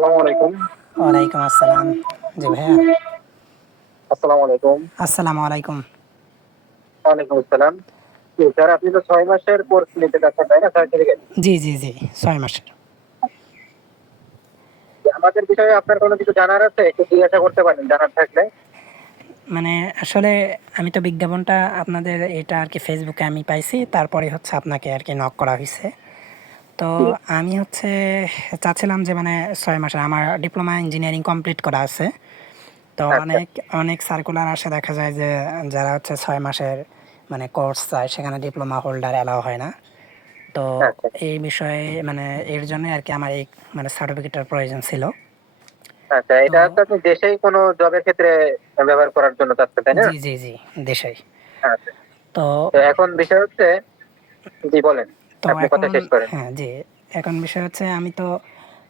আসসালামু আলাইকুম। ওয়ালাইকুম আসসালাম। জি ভাইয়া। আসসালামু আলাইকুম। আসসালামু আলাইকুম। ওয়ালাইকুম আসসালাম। জি, স্যার আপনি তো ৬ মাসের কোর্স নিতে চাচ্ছেন, তাই না? সার্টিফিকেট। জি, জি, জি। ৬ মাসের। আমাদের বিষয়ে আপনার কোনো কিছু জানার আছে? একটু জিজ্ঞাসা করতে পারেন জানার থাকলে। মানে আসলে আমি তো বিজ্ঞাপনটা আপনাদের এটা আরকি ফেসবুকে আমি পাইছি। তারপরে হচ্ছে আপনাকে আরকি নক করা হইছে। তো জি, আমি হচ্ছে চাচ্ছিলাম যে মানে ৬ মাসের আমার ডিপ্লোমা ইঞ্জিনিয়ারিং কমপ্লিট করা আছে। তো আচ্ছা, অনেক সার্কুলার আসে দেখা যায় যে যারা হচ্ছে ৬ মাসের মানে কোর্স চায় সেখানে ডিপ্লোমা হোল্ডার অ্যালাও হয় না। তো আচ্ছা, এই বিষয়ে মানে এর জন্যই আরকি আমার এই মানে সার্টিফিকেটটার প্রয়োজন ছিল। আচ্ছা। তো এটা হচ্ছে আপনি দেশেই কোনো জবের ক্ষেত্রে ব্যবহার করার জন্য চাচ্ছেন, তাই না? জি, জি, জি, দেশেই। আচ্ছা। তো তো এখন বিষয় হচ্ছে জি, বলেন। তো আপনি কথা এখন শেষ করেন। হ্যাঁ, জি। এখন বিষয় হচ্ছে আমি তো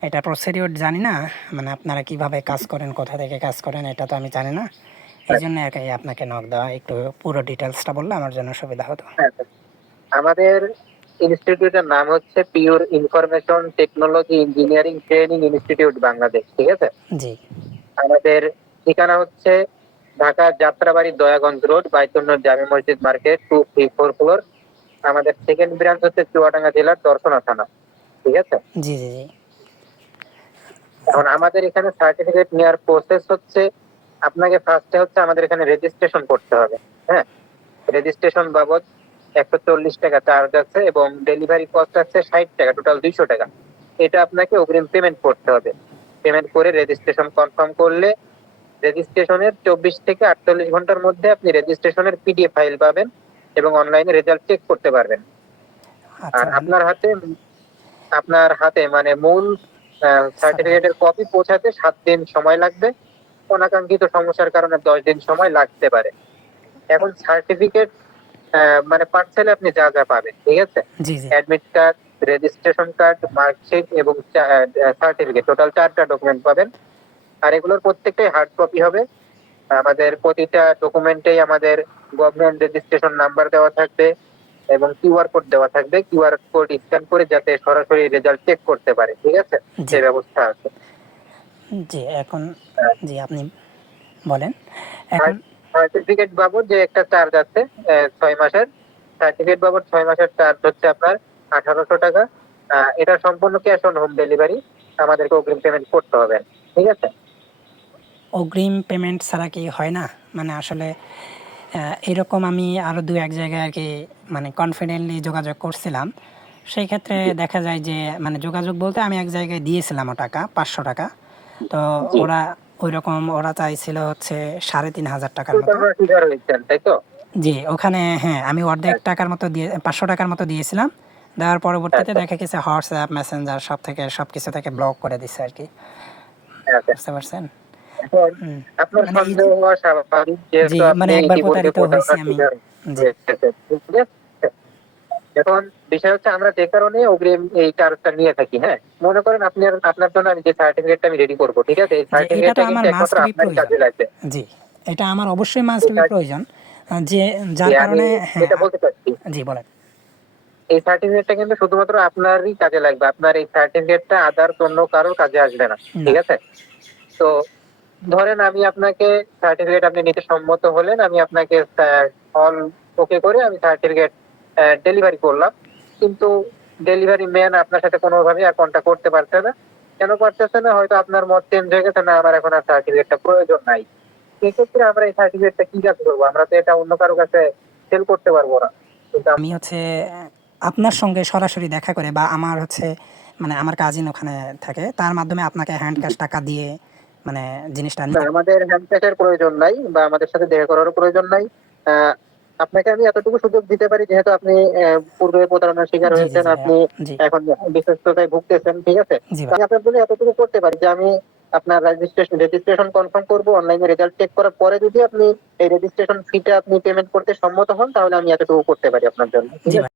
এটা প্রসিডিউর জানি না। মানে আপনারা কিভাবে কাজ করেন, কোথা থেকে কাজ করেন এটা তো আমি জানি না। আচ্ছা, এইজন্য একাই আপনাকে নক দেওয়া। একটু পুরো ডিটেইলসটা বললে আমার জন্য সুবিধা হতো। আচ্ছা। আমাদের ইনস্টিটিউটের নাম হচ্ছে pure information technology engineering training institute Bangladesh. ঠিক আছে? জি, আমাদের ঠিকানা হচ্ছে ঢাকা যাত্রাবাড়ি দয়াগঞ্জ রোড বাইতুন্নুর জামে মসজিদ মার্কেট 2, 3, 4 ফ্লোর। আমাদের সেকেন্ড ব্রাঞ্চ হচ্ছে চুয়াডাঙ্গা জেলার দর্শনা থানা। ঠিক আছে? জি, জি, জি। এখন আমাদের এখানে সার্টিফিকেট নেওয়ার প্রসেস হচ্ছে আপনাকে ফার্স্টে হচ্ছে আমাদের এখানে রেজিস্ট্রেশন করতে হবে। হ্যাঁ? রেজিস্ট্রেশন বাবদ ৳১৪০ চার্জ আছে এবং ডেলিভারি কস্ট আছে ৳৬০, টোটাল ৳২০০। এটা আপনাকে অগ্রিম পেমেন্ট করতে হবে। পেমেন্ট করে রেজিস্ট্রেশন কনফার্ম করলে রেজিস্ট্রেশনের ২৪ থেকে ৪৮ ঘন্টার মধ্যে আপনি রেজিস্ট্রেশনের পিডিএফ ফাইল পাবেন এবং অনলাইনে রেজাল্ট চেক করতে পারবেন। আর আচ্ছা, আপনার হাতে মানে মূল সার্টিফিকেট। সার্টিফিকেটের কপি পৌঁছাতে ৭ দিন সময় লাগবে। অনাকাঙ্ক্ষিত সমস্যার কারণে ১০ দিন সময় লাগতে পারে। এখন সার্টিফিকেট মানে পার্সেলে আপনি যা, যা পাবেন, ঠিক আছে? জি, জি। Admit card, registration card, marksheet এবং সার্টিফিকেট টোটাল ৪ টা ডকুমেন্ট পাবেন। আর এগুলোর প্রত্যেকটাই হার্ড কপি হবে। আমাদের প্রতিটা ডকুমেন্টেই আমাদের গভর্নমেন্ট রেজিস্ট্রেশন নাম্বার দেওয়া থাকবে এবং কিউআর কোড দেওয়া থাকবে। কিউআর কোড স্ক্যান করে যাতে সরাসরি রেজাল্ট চেক করতে পারে। ঠিক আছে? জি, সেই ব্যবস্থা আছে। জি। এখন আ জি, আপনি বলেন। সার এখন সার্টিফিকেট বাবদ যে একটা চার্জ আছে ৬ মাসের। সার্টিফিকেট বাবদ ৬ মাসের চার্জ হচ্ছে আপনার ৳১৮০০। এটা সম্পূর্ণ ক্যাশ অন হোম ডেলিভারি। আমাদেরকে অগ্রিম পেমেন্ট করতে হবে। ঠিক আছে? অগ্রিম পেমেন্ট ছাড়া কি হয় না? মানে আসলে এরকম আমি আরো ২-১ জায়গায় আরকি মানে কনফিডেন্টলি যোগাযোগ করছিলাম। সেই ক্ষেত্রে জি, দেখা যায় যে মানে যোগাযোগ বলতে আমি এক জায়গায় দিয়েছিলামও টাকা, ৳৫০০। তো জি। ওরা ঐরকম ওরা চাইছিল হচ্ছে ৳৩,৫০০ মতো। আপনারা শিকার হয়েছেন, তাই তো? জি, ওখানে হ্যাঁ, আমি অর্ধেক আচ্ছা, টাকার মতো দিয়ে ৳৫০০ মতো দিয়েছিলাম। দেওয়ার পরবর্তীতে আচ্ছা, দেখা গেছে হোয়াটসঅ্যাপ, মেসেঞ্জার সবকিছু থেকে ব্লক করে দিছে আরকি। আচ্ছা। বুঝতে পারছেন? এখন হুম। আপনার মানে এই সন্দেহ যে হওয়া স্বাভাবিক জি, যেহেতু মানে আপনি একবার ইতিপূর্বে প্রতারিত হইছি প্রতারণার আমি। শিকার জি, হয়ে গেছেন। ঠিক আছে? এখন বিষয় হচ্ছে আমরা যে কারণে অগ্রিম এই চার্জটা নিয়ে থাকি, হ্যাঁ? মনে করেন আপনার জন্য আমি যে সার্টিফিকেটটা আমি রেডি করব, ঠিক আছে? এই যে এটা তো সার্টিফিকেটটা আমার কিন্তু মাস্ট একমাত্র বি আপনারই প্রয়োজন। কাজে লাগবে। জি, এটা আমার অবশ্যই মাস্ট এই বি সার্ট প্রয়োজন। যে জি, যার আমি কারণে হ্যাঁ, যেটা বলতে চাচ্ছি, জি বলেন। এই সার্টিফিকেটটা কিন্তু শুধুমাত্র আপনারই কাজে লাগবে। আপনার এই সার্টিফিকেটটা আদার্স অন্য কারো কাজে আসবে না। না, ঠিক আছে? তো ধরেন আমি আপনাকে সার্টিফিকেট আপনি নিতে সম্মত হলেন। আমি আপনাকে অল ওকে করে আমি সার্টিফিকেট ডেলিভারি করলাম। কিন্তু ডেলিভারি ম্যান আপনার সাথে কোনভাবেই আর কনট্যাক্ট করতে পারছে না। কেন পারতেছে না? হয়তো আপনার মত চেঞ্জ হয়ে গেছে, না আমার এখন আর সার্টিফিকেটটা প্রয়োজন নাই। সেক্ষেত্রে আমরা এই সার্টিফিকেটটা কি কাজে করব? আমরা তো এটা অন্য কারো কাছে সেল করতে পারব না। কিন্তু আমি হচ্ছে আপনার সঙ্গে সরাসরি দেখা করে বা আমার হচ্ছে মানে আমার কাজিন ওখানে থাকে। তার মাধ্যমে আপনাকে হ্যান্ড ক্যাশ টাকা দিয়ে মানে জিনিসটা না, নিতে আমাদের হ্যান্ডশেকের প্রয়োজন নাই বা আমাদের সাথে দেখা করারও প্রয়োজন নাই। আ আপনাকে আমি এতটুকু সুযোগ দিতে পারি যেহেতু আপনি পূর্বে প্রতারণার শিকার জি, জি, হয়েছেন, জি ভাইয়া। আপনি জি, এখন বিশ্বস্ততায় ভুগতেছেন, ঠিক আছে? জি তো ভাই। আমি আপনার জন্য এতটুকু করতে পারি যে আমি আপনার রেজিস্ট্রেশন কনফার্ম করব। অনলাইনে রেজাল্ট চেক করার পরে যদি আপনি এই রেজিস্ট্রেশন ফিটা আপনি পেমেন্ট করতে সম্মত হন তাহলে আমি এতটুকু করতে পারি আপনার জন্য। ঠিক জি আছে? ভাই।